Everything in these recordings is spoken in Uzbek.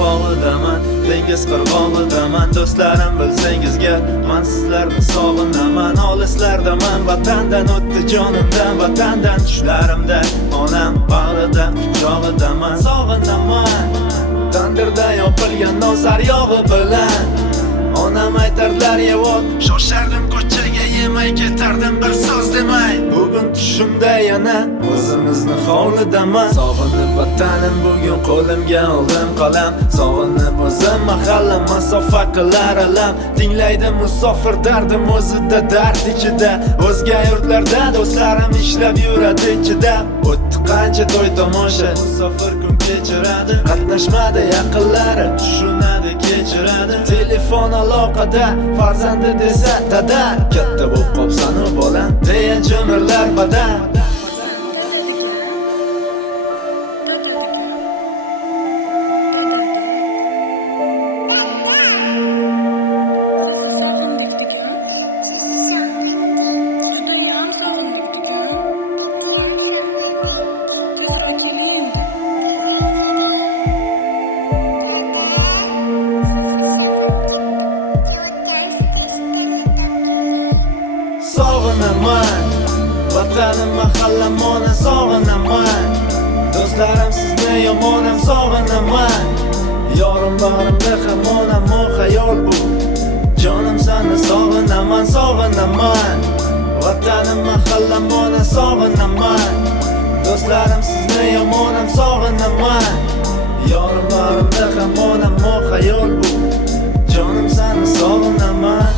bog'idaman, dengiz qirg'og'idaman. Do'stlarim bilsangizga, men sizlarni sog'inaman. Olislardaman, vatandan o'tdi jonimdan, vatandan tushlarimda. Onam bag'rida, quchog'idaman, sog'inaman. Tandirda yopilgan nozar yog'i bilan onam aytarlar yevol, shoshardim ko'chaga, yemay ketardim bir so'z demay. Bugun tushimda yana o'zimizni hovlidaman. Sog'inib vatanim, bugun qo'limga oldim qalam. Sog'inib o'zim mahalla, masofa qilar alam. Tinglaydi musofir dardim o'zida, dard ichida. O'zga yurtlarda do'stlarim ishlab yuradi ichida. O'tdi qancha to'y tomosha, musofir kun kechiradi. Qatnashmadi yaqinlari, tushunadi kechiradi. Telefon aloqada farzandi desa dada, katta bo'lib qopsan-u bolam deya jo'mirlar badan. Sog'inaman, vatanim mahallam ona sog'inaman. Do'stlarim sizni yomonam sog'inaman. Yorim bag'rimda hamonam, o xayol bu. Jonim seni sog'inaman, sog'inaman. Vatanim mahallam ona sog'inaman. Do'stlarim sizni yomonam sog'inaman. Yorim bag'rimda hamonam, o xayol bu. Jonim seni sog'inaman.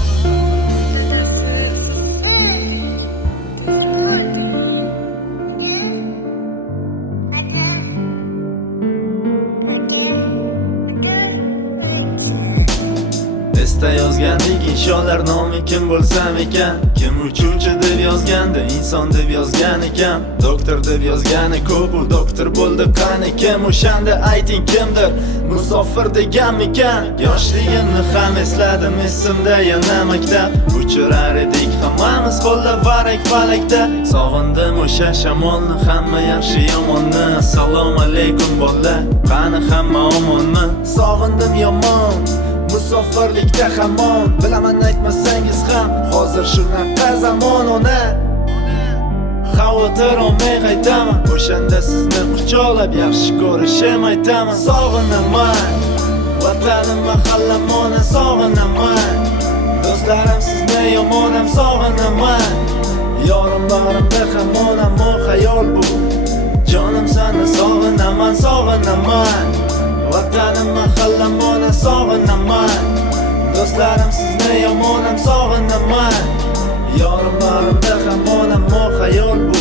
Esda yozgandik insholar nomi kim bo'lsam ekan. Kim uchuvchi deb yozgandi, inson deb yozgan ekan. Doktor deb yozgani ko'p, u doktor bo'ldi qani kim? O'shanda ayting kimdir, musofir deganmikan? Yoshligimni ham esladim, esimda yana maktab. Uchirar edik hammamiz qo'llab varak falakda. Sog'indim o'sha shamolni, hamma yaxshi yomonni. Assalomu alaykum bolalar, qani hamma omonmi? Sog'indim yomon musofirlikda hamon. Bilaman aytmasangiz ham, hozir shunaqa zamon ona. Xavotir olmay qaytaman, o'shanda sizni quchoqlab yaxshi ko'rishim aytaman. Sog'inaman, vatanim mahallam ona sog'inaman. Do'stlarim sizni yomonam sog'inaman. Yorim bag'rimda hamonam, o xayol bu. Jonim seni sog'inaman, sog'inaman. Vatanim mahallam ona sog'inaman. Do'stlarim sizni yomonam sog'inaman. Yorim bag'rimda hamonam, o xayol bu.